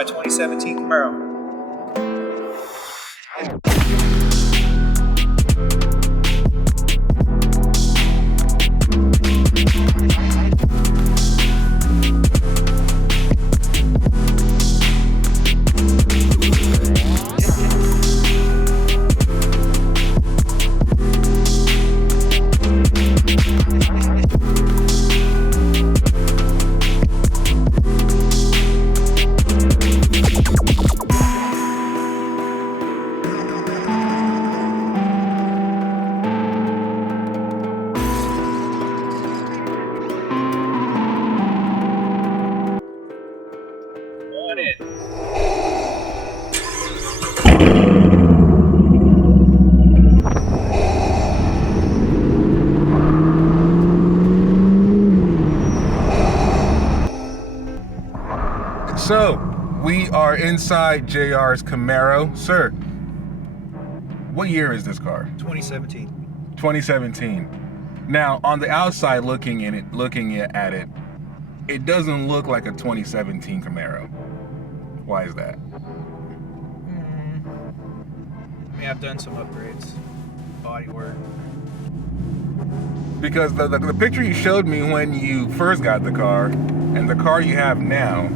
my 2017 Camaro. So, we are inside JR's Camaro. Sir, what year is this car? 2017. 2017. Now, on the outside looking at it, it doesn't look like a 2017 Camaro. Why is that? I mean, I've done some upgrades, body work. Because the picture you showed me when you first got the car and the car you have now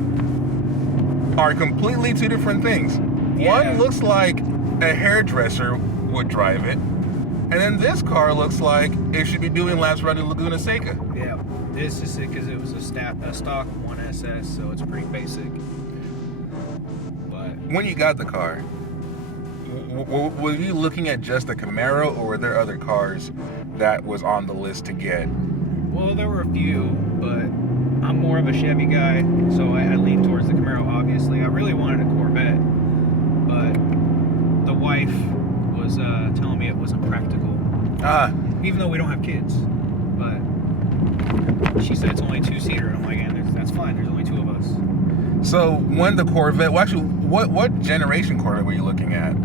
are completely two different things. Yeah. One looks like a hairdresser would drive it, and then this car looks like it should be doing laps around Laguna Seca. Yeah, this is it because it was a stock 1SS, so it's pretty basic. But When you got the car, were you looking at just the Camaro, or were there other cars that was on the list to get? well, there were a few, but I'm more of a Chevy guy, so I lean towards the Camaro. Obviously, I really wanted a Corvette, but the wife was telling me it wasn't practical. Even though we don't have kids, but she said it's only a two-seater. I'm like, that's fine. There's only two of us. So when the Corvette, well, actually, what generation Corvette were you looking at?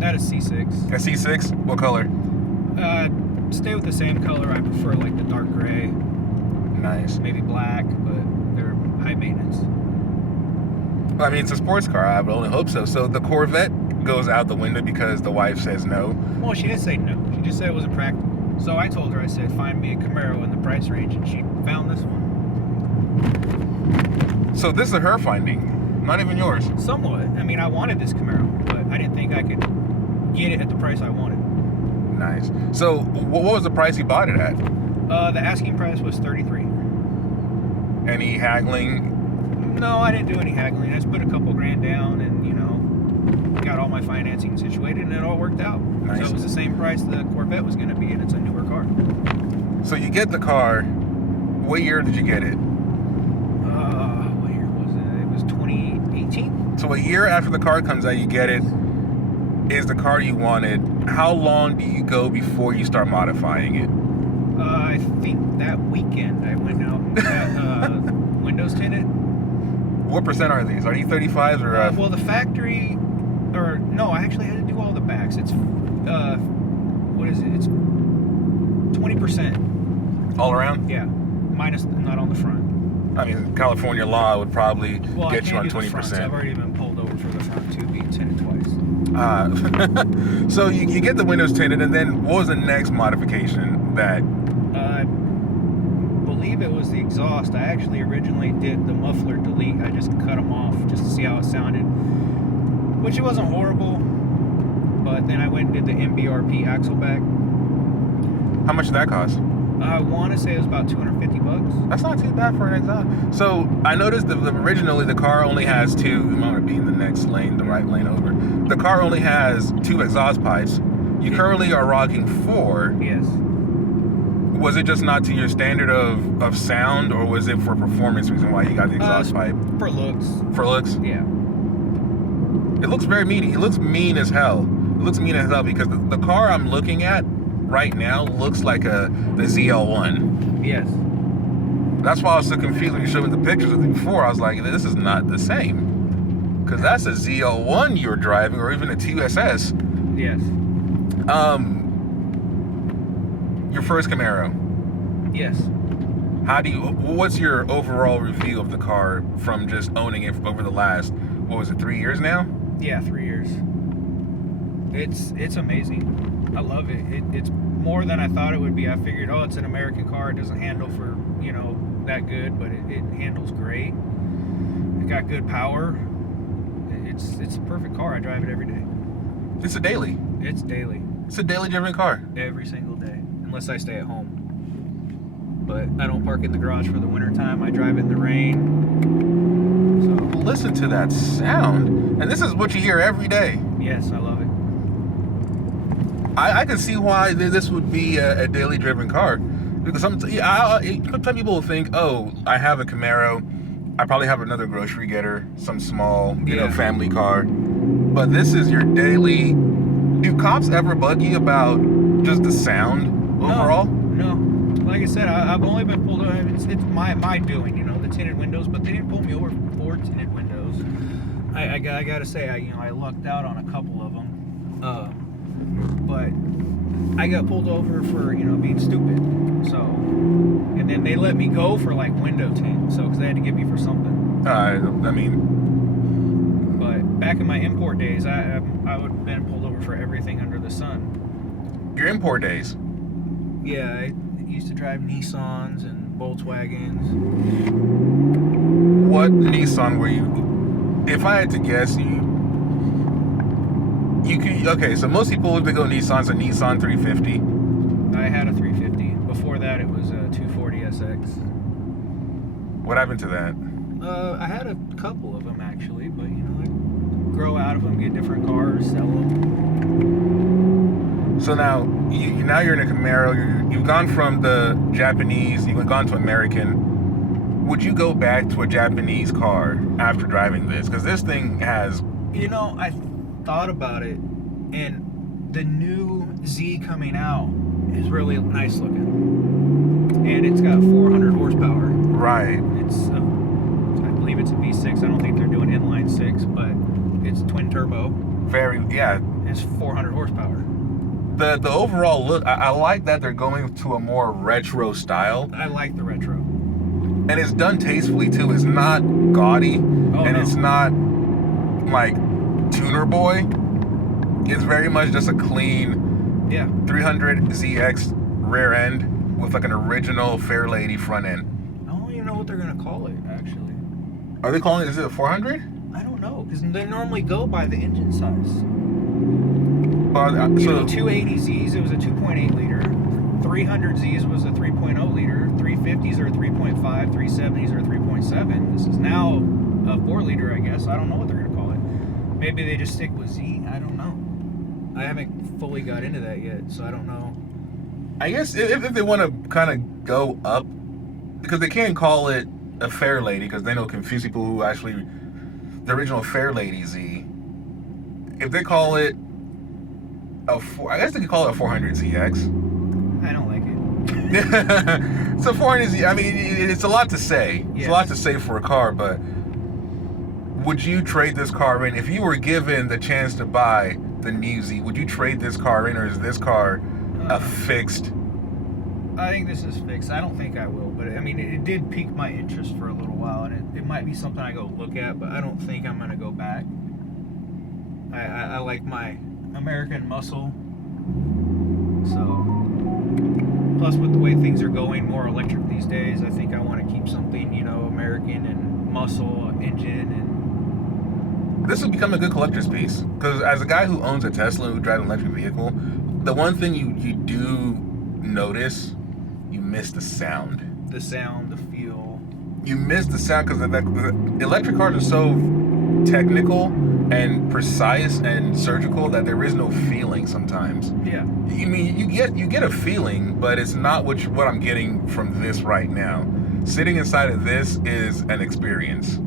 That is C6. A C6? What color? Stay with the same color. I prefer like the dark gray, Nice. maybe black, but they're high maintenance. I mean, it's a sports car. I would only hope so. So the Corvette goes out the window because the wife says no. Well, she didn't say no. She just said it wasn't practical. So I told her, I said, find me a Camaro in the price range, and she found this one. So this is her finding, not even yours. Somewhat. I mean, I wanted this Camaro, but I didn't think I could get it at the price I wanted. Nice. So what was the price you bought it at? The asking price was $33,000. Any haggling? No, I didn't do any haggling. I just put a couple grand down and, got all my financing situated, and it all worked out. Nice. So it was the same price the Corvette was going to be, and it's a newer car. So you get the car. What year did you get it? What year was it? It was 2018. So a year after the car comes out, you get it. Is the car you wanted. How long do you go before you start modifying it? I think that weekend I went out and got windows tinted. What percent are these? Are these 35s or? Well, the factory, or no, I actually had to do all the backs. It's what is it? It's 20%. All around? Yeah, minus not on the front. I mean, California law would probably get you on 20%. I've already been pulled over for the front too, being tinted twice. So you get the windows tinted, and then what was the next modification that? I believe it was the exhaust. I actually originally did the muffler delete. I just cut them off just to see how it sounded, which it wasn't horrible. But then I went and did the MBRP axle back. How much did that cost? I want to say it was about $250. That's not too bad for an exhaust. So I noticed that originally the car only has two. I'm going to be in the next lane, the right lane over. The car only has two exhaust pipes. You currently are rocking 4. Yes. Was it just not to your standard of sound, or was it for performance reason why you got the exhaust pipe? For looks. For looks? Yeah. It looks very mean. It looks mean as hell. It looks mean as hell because the car I'm looking at right now looks like the ZL1. Yes. That's why I was so confused when you showed me the pictures of it before. I was like, this is not the same. Because that's a ZL1 you were driving, or even a 2SS. Yes. Your first Camaro. Yes. What's your overall review of the car from just owning it over the last, what was it, 3 years now? Yeah, 3 years. It's amazing. I love it. It's more than I thought it would be. I figured, oh, it's an American car. It doesn't handle for, that good, but it handles great. It got good power. It's a perfect car. I drive it every day. It's a daily. It's daily. It's a daily driven car. Every single day. Unless I stay at home. But I don't park in the garage for the winter time. I drive in the rain. So Listen to that sound. And this is what you hear every day. yes, I love it. I can see why this would be a daily driven car. Because sometimes people will think, oh, I have a Camaro. I probably have another grocery getter, some small, family car. But this is your daily. Do cops ever bug you about just the sound overall? No. Like I said, I've only been pulled over. It's my doing, the tinted windows. But they didn't pull me over for tinted windows. I gotta say, I lucked out on a couple of them. But I got pulled over for being stupid. So, and then they let me go for like window tint. So, because they had to get me for something. But back in my import days, I would have been pulled over for everything under the sun. Your import days. Yeah, I used to drive Nissans and Volkswagens. What Nissan were you? If I had to guess, you could. Okay, so most people, if they go Nissans, a Nissan 350. I had a 350. Before that, it was a 240 SX. What happened to that? I had a couple of them actually, but I grow out of them, get different cars, sell them. So now you're in a Camaro. You've gone from the Japanese. You've gone to American. Would you go back to a Japanese car after driving this? Because this thing has. I thought about it, and the new Z coming out is really nice looking, and it's got 400 horsepower. Right. I believe it's a V6. I don't think they're doing inline six, but it's twin turbo. It's 400 horsepower. The overall look, I like that they're going to a more retro style. I like the retro, and it's done tastefully too. It's not gaudy, it's not like Tuner Boy. It's very much just a clean 300 ZX rear end with like an original Fairlady front end. I don't even know what they're gonna call it actually. Are they calling it? Is it a 400? I don't know, because they normally go by the engine size. 280Zs, it was a 2.8 liter. 300Zs was a 3.0 liter. 350s are a 3.5. 370s are a 3.7. This is now a 4 liter, I guess. I don't know what they're gonna call it. Maybe they just stick with Z. I don't know. I haven't fully got into that yet, so I don't know. I guess if they want to kind of go up, because they can't call it a Fairlady, because then it'll confuse people who actually the original Fairlady Z. If they call it I guess they could call it a 400 ZX. I don't like it. So 400 Z. I mean, it's a lot to say. It's a lot to say for a car, but would you trade this car in if you were given the chance to buy the new Z? Would you trade this car in, or is this car a fixed? I think this is fixed. I don't think I will, but I mean, it did pique my interest for a little while, and it might be something I go look at, but I don't think I'm gonna go back. I like my American muscle. So, plus with the way things are going, more electric these days, I think I want to keep something, American and muscle engine. And this would become a good collector's piece, because as a guy who owns a Tesla, who drives an electric vehicle, the one thing you do notice, you miss the sound. The sound, the feel. You miss the sound because the electric cars are so technical and precise and surgical that there is no feeling sometimes. Yeah. You mean you get a feeling, but it's not what I'm getting from this right now. Sitting inside of this is an experience.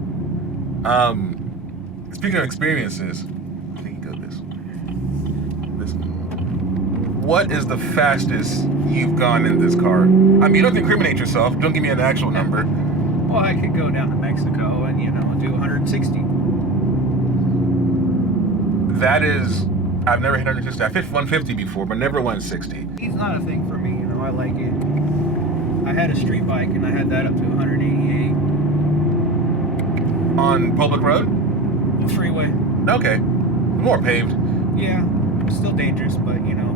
Speaking of experiences, I think you go this way. What is the fastest you've gone in this car? I mean, you don't have to incriminate yourself. Don't give me an actual number. Well, I could go down to Mexico and do 160. That is, I've never hit 160. I've hit 150 before, but never 160. It's not a thing for me, I like it. I had a street bike and I had that up to 188. On public road? Freeway. Okay. More paved. Yeah, still dangerous, but you know.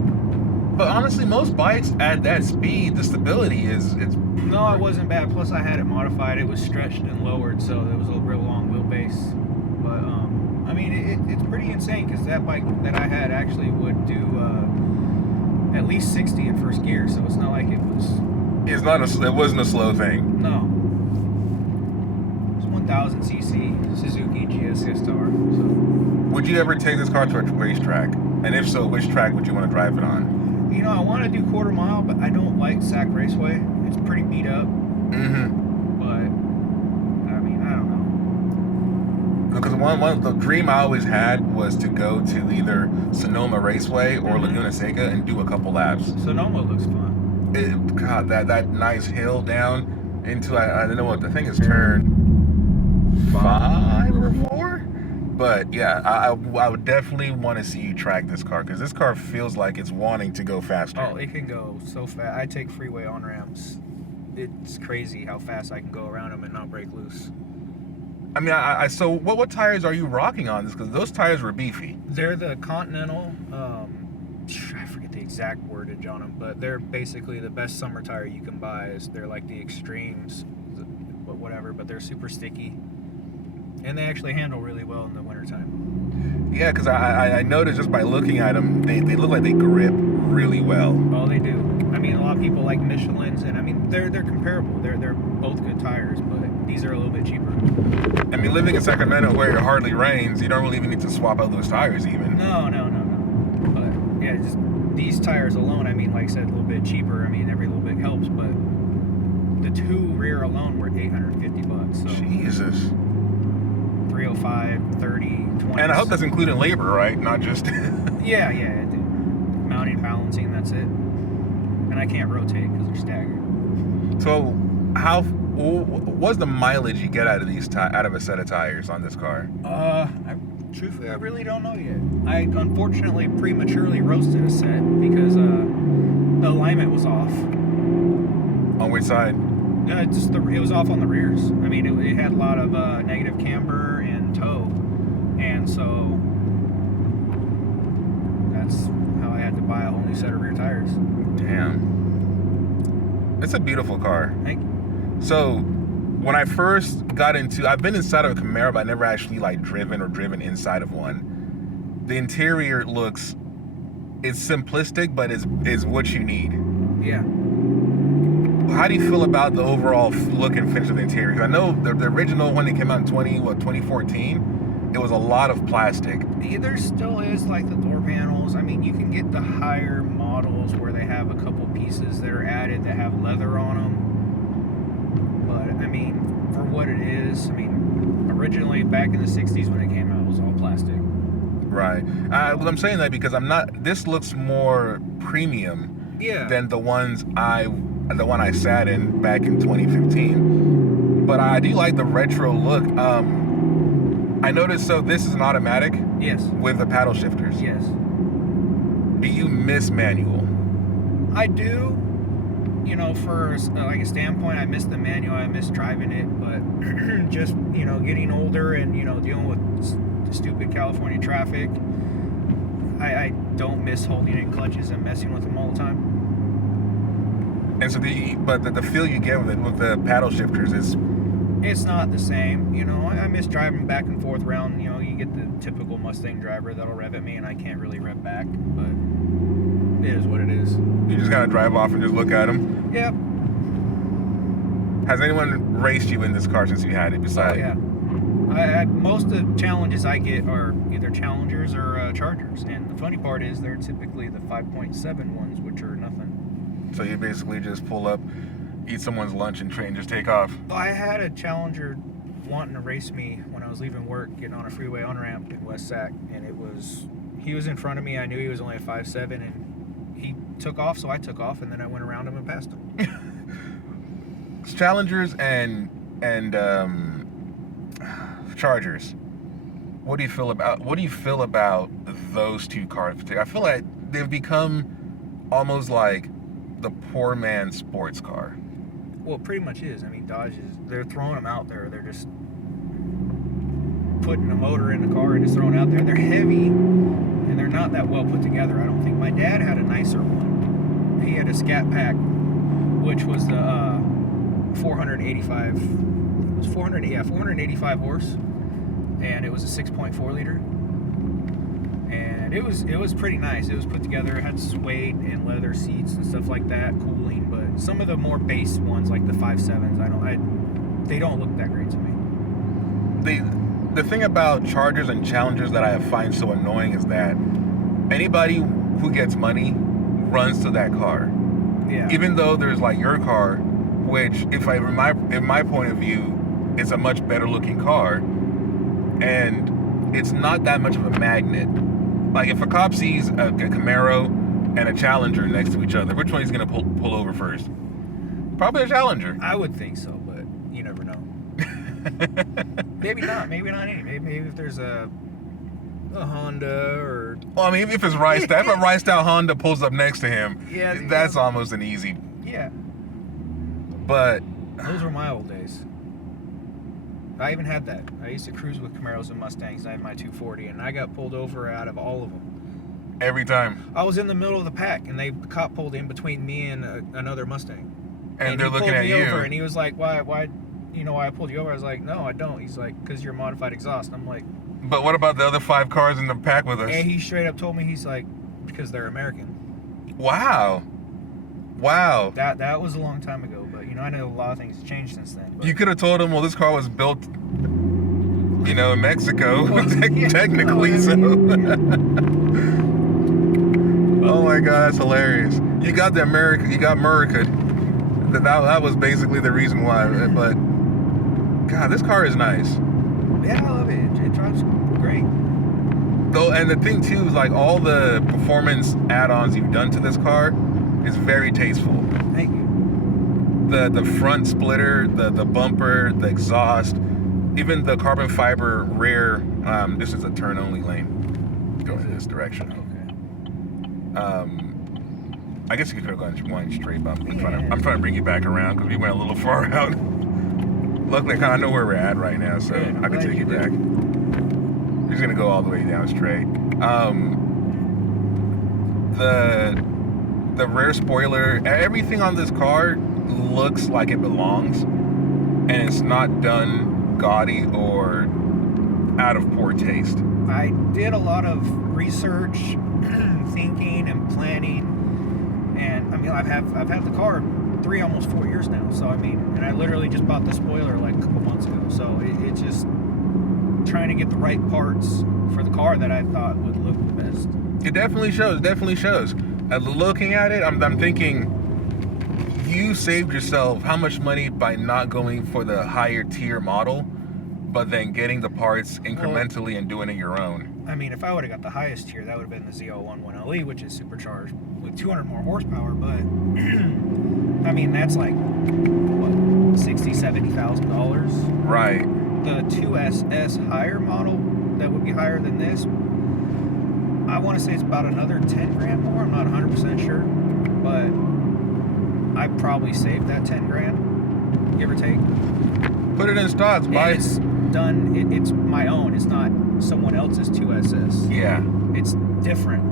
But honestly, most bikes at that speed, the stability is it's. No, it wasn't bad. Plus, I had it modified. It was stretched and lowered, so it was a real long wheelbase. But I mean, it's pretty insane because that bike that I had actually would do at least 60 in first gear. So it's not like it was. It's not. It wasn't a slow thing. No. It's 1,000 cc Suzuki GSX Star. So. Would you ever take this car to a racetrack? And if so, which track would you want to drive it on? You know, I want to do quarter mile, but I don't like Sac Raceway. It's pretty beat up. Mm-hmm. But I mean, I don't know. Because one the dream I always had was to go to either Sonoma Raceway or Laguna Seca and do a couple laps. Sonoma looks fun. God, that nice hill down into I don't know what the thing is, turn 5 or 4. But yeah, I would definitely want to see you track this car because this car feels like it's wanting to go faster. Oh, it can go so fast. I take freeway on ramps. It's crazy how fast I can go around them and not break loose. I mean, so what tires are you rocking on this? Because those tires were beefy. They're the Continental. I forget the exact wordage on them, but they're basically the best summer tire you can buy. They're like the Extremes, whatever, but they're super sticky. And they actually handle really well in the wintertime. Yeah, because I noticed just by looking at them, they look like they grip really well. Oh, they do. I mean, a lot of people like Michelin's, and I mean, they're comparable. They're both good tires, but these are a little bit cheaper. I mean, living in Sacramento where it hardly rains, you don't really even need to swap out those tires even. No. But yeah, just these tires alone, I mean, like I said, a little bit cheaper. I mean, every little bit helps, but the two rear alone were $850. So. Jesus. 305, 30, 20. And I hope that's including labor, right? Not just. Yeah, dude. Mounting, balancing, that's it. And I can't rotate because they're staggered. So, what's the mileage you get out of out of a set of tires on this car? Truthfully, I really don't know yet. I unfortunately prematurely roasted a set because the alignment was off. On which side? It was off on the rears. I mean, it had a lot of negative camber and toe, and so that's how I had to buy a whole new set of rear tires. Damn, it's a beautiful car. Thank you. So, when I first got I've been inside of a Camaro, but I never actually like driven inside of one. The interior it's simplistic, but is what you need. Yeah. How do you feel about the overall look and finish of the interior? I know the original one that came out in 2014, it was a lot of plastic. There still is like the door panels. I mean, you can get the higher models where they have a couple pieces that are added that have leather on them. But I mean, for what it is, I mean, originally back in the 60s when it came out, it was all plastic. Right. Well, I'm saying that because this looks more premium than the one I sat in back in 2015. But I do like the retro look. I noticed, so this is an automatic? Yes. With the paddle shifters? Yes. Do you miss manual? I do. You know, for like a standpoint, I miss the manual. I miss driving it. But just, you know, getting older and, you know, dealing with stupid California traffic, I don't miss holding in clutches and messing with them all the time. And so the feel you get with the paddle shifters is... It's not the same, you know. I miss driving back and forth around, you know, you get the typical Mustang driver that'll rev at me and I can't really rev back, but it is what it is. You just gotta drive off and just look at them? Yep. Has anyone raced you in this car since you had it besides? Oh, yeah. Most of the challenges I get are either Challengers or Chargers, and the funny part is they're typically the 5.7 ones, which are nothing. So you basically just pull up, eat someone's lunch, and just take off. I had a Challenger wanting to race me when I was leaving work, getting on a freeway on-ramp in West Sac, and he was in front of me. I knew he was only a 5.7, and he took off, so I took off, and then I went around him and passed him. Challengers and Chargers. What do you feel about those two cars? I feel like they've become almost like the poor man's sports car. Well, it pretty much is. I mean, they're throwing them out there. They're just putting a motor in the car and just throwing it out there. They're heavy and they're not that well put together, I don't think. My dad had a nicer one. He had a Scat Pack, which was the 485 horse, and it was a 6.4 liter, and it was pretty nice. It was put together. It had suede and leather seats and stuff like that, cooling. But some of the more base ones, like the 5.7s, they don't look that great to me. The thing about Chargers and Challengers that I find so annoying is that anybody who gets money runs to that car. Yeah. Even though there's like your car, which in my point of view, it's a much better looking car, and it's not that much of a magnet. Like if a cop sees a Camaro and a Challenger next to each other, which one is going to pull over first? Probably a Challenger. I would think so, but you never know. Maybe not any. Maybe if there's a Honda or... Well, I mean, if it's Rice, if a Rice out Honda pulls up next to him, yeah, that's almost an easy. Yeah. But those were my old days. I even had that. I used to cruise with Camaros and Mustangs. I had my 240, and I got pulled over out of all of them. Every time. I was in the middle of the pack, and the cop pulled in between me and another Mustang. And they're looking at you. Over, and he was like, why, you know why I pulled you over? I was like, no, I don't. He's like, because you're modified exhaust. And I'm like... But what about the other 5 cars in the pack with us? And he straight up told me, he's like, because they're American. Wow. That was a long time ago, but you know, I know a lot of things have changed since then. But... You could have told him, well, this car was built, you know, in Mexico, well, technically. So. Oh my God, that's hilarious. You got America. That was basically the reason why. But God, this car is nice. Yeah, I love it. It drives great. Though, and the thing too is like all the performance add-ons you've done to this car is very tasteful. Thank you. The front splitter, the bumper, the exhaust, even the carbon fiber rear. This is a turn-only lane. Go in this direction. Okay. I guess you could have gone straight, but I'm trying to bring you back around because we went a little far out. Luckily, I kind of know where we're at right now, so yeah, I can take you back. We're just gonna go all the way down straight. The rear spoiler, everything on this car looks like it belongs, and it's not done gaudy or out of poor taste. I did a lot of research, thinking, and planning, and I mean, I've had the car almost 4 years now. So I mean, and I literally just bought the spoiler like a couple months ago. So it's just trying to get the right parts for the car that I thought would look the best. It definitely shows. Looking at it, I'm thinking you saved yourself how much money by not going for the higher tier model, but then getting the parts incrementally and doing it your own. I mean, if I would have got the highest tier, that would have been the Z01 1LE, which is supercharged with 200 more horsepower. But I mean, that's like what, $60,000-$70,000. Right. The 2SS higher model that would be higher than this, I want to say it's about another 10 grand more. I'm not 100% sure, but I probably saved that 10 grand, give or take. Put it in stocks. Buy it's done. It's my own. It's not someone else's 2SS. Yeah. It's different.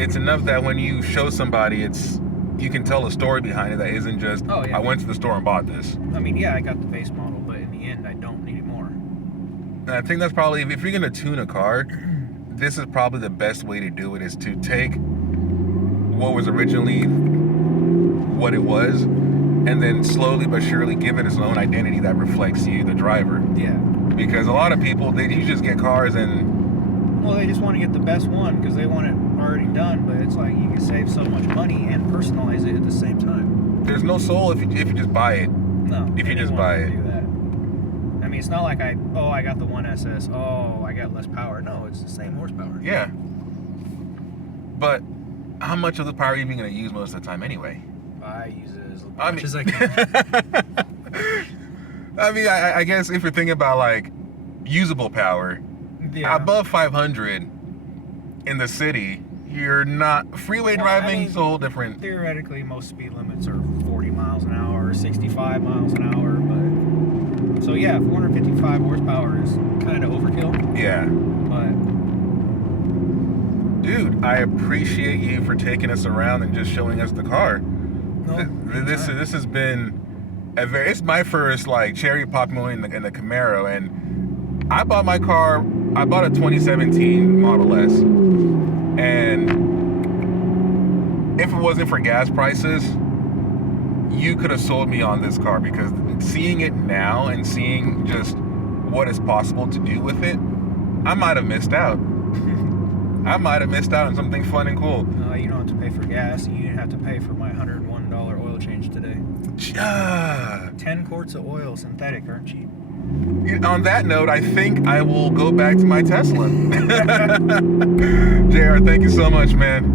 It's enough that when you show somebody, you can tell a story behind it that isn't just, oh, yeah. I went to the store and bought this. I mean, yeah, I got the base model, but in the end, I don't need more. And I think that's probably, if you're going to tune a car, this is probably the best way to do it, is to take what was originally what it was, and then slowly but surely give it its own identity that reflects you, the driver. Yeah. Because a lot of people, you just get cars and... Well, they just want to get the best one because they want it already done, but it's like you can save so much money and personalize it at the same time. There's no soul if you just buy it. No. If you just buy it. Do that. I mean, it's not like I got the 1SS, I got less power. No, it's the same horsepower. Yeah. But how much of the power are you even going to use most of the time anyway? I use it as much as I can. I mean, I guess if you're thinking about like usable power, yeah. above 500 in the city, you're not freeway driving. I mean, it's a whole different. Theoretically, most speed limits are 40 miles an hour or 65 miles an hour, but so yeah, 455 horsepower is kind of overkill. Yeah. But dude, I appreciate you for taking us around and just showing us the car. no, This has been it's my first like cherry popping in the Camaro, and I bought a 2017 Model S, and if it wasn't for gas prices, you could have sold me on this car, because seeing it now and seeing just what is possible to do with it, I might have missed out. I might have missed out on something fun and cool. you don't have to pay for gas. You didn't have to pay for my $101 oil change today. 10 quarts of oil, synthetic, aren't cheap. On that note, I think I will go back to my Tesla. JR, thank you so much, man.